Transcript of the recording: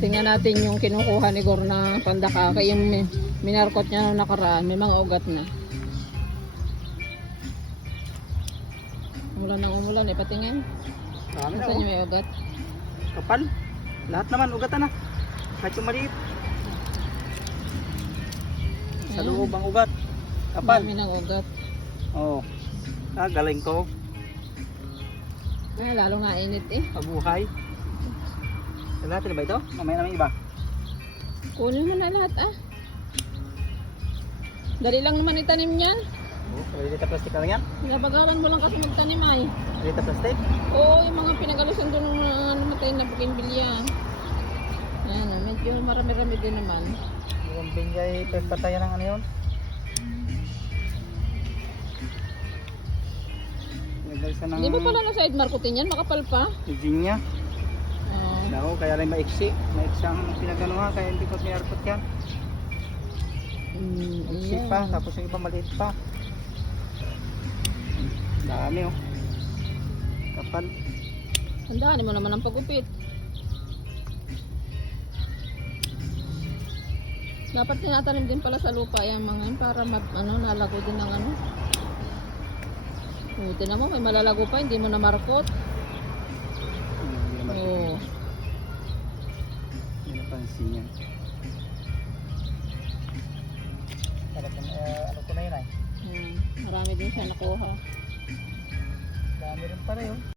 Tingnan natin yung kinukuha ni Gor na pandakaka. Yung minarkot niya nung nakaraan. May mga ugat na. Umulan ng umulan eh. Patingin. Dami na, Saan oh. yung may ugat? Kapal. Lahat naman ugatan na. Kahit yung maliit. Sa Ayan. loob ang ugat. Kapal. Dami ng ugat. Oo. Galing ko. Ay, lalo nga init eh. Pabuhay. Lahat na ba ito? Mamaya naman iba. Kunin mo na lahat ah. Dali lang naman itanim niyan. Dito plastic lang yan? Pinapagalan mo lang kasi magtanim ay. Dito plastic? Oo, yung mga pinagalusan doon ng mga namatay na bougainvillea. Ayan, medyo marami-rami din naman. Yung binjay pagpatayan ng ano yun? Hindi mo pala na side markutin yan, makapal pa. Virginia. Oo. Nako, kaya lang maiksi. Maiksi ang pinaganuha, kaya hindi ko niyarkot yan. Maiksi Iya. pa, tapos yung iba maliit pa. Dami oh. Kapal. Tandaan mo naman ang pagupit. Dapat tinatanim din pala sa lupa yung mga yun para nalago din ng ano. Tinan mo, may malalago pa, hindi mo na markot. Hindi naman. Oo. Hindi napansin yan. Talagang ano ko na yun ay. Marami din siya nakuha. Dami rin pala yun.